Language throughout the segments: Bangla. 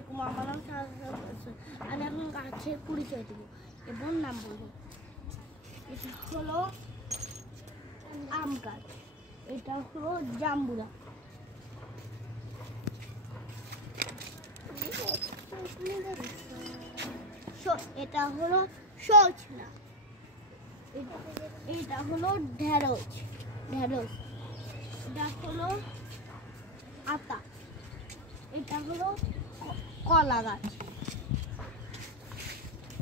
আলাইকুম, আমার নাম আমি এখন গাছের পরিচয় দেবো এবং নাম বলবো। এটা হলো আম গাছ, এটা হলো জাম্বুরা, এটা হলো সজনা, এটা হলো ঢেঁড়স, এটা হলো আতা, এটা হলো কলা গাছ,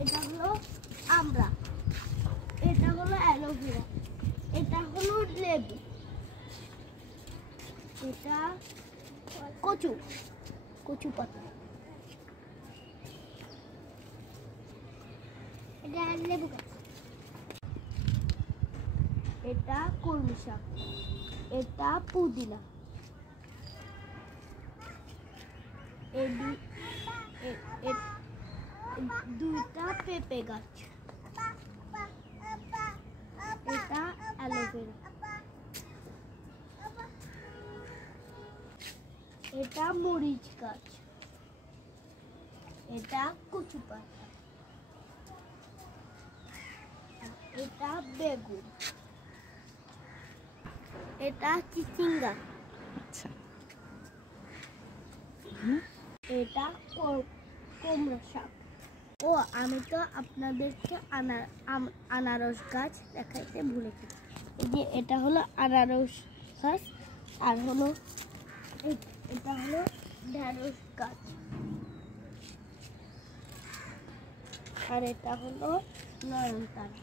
এটা হলো আমড়া, এটা হলো অ্যালোভেরা, এটা হলো লেবু, এটা কচু পাতা, এটা লেবু গাছ, এটা কলমি শাক, এটা পুদিনা, দুটা পেঁপে গাছ, এটা অ্যালোভেরা, এটা মরিচ গাছ, এটা কচু পাতা, এটা বেগুন, এটা চিচিঙ্গা, এটা কুমড়ো শাক। ও আমি তো আপনাদেরকে আনারস গাছ দেখাইতে ভুলে গেছি। এই যে এটা হলো আনারস গাছ, আর হলো এটা হলো ঢেঁড়স গাছ, আর এটা হলো নয়নতারা।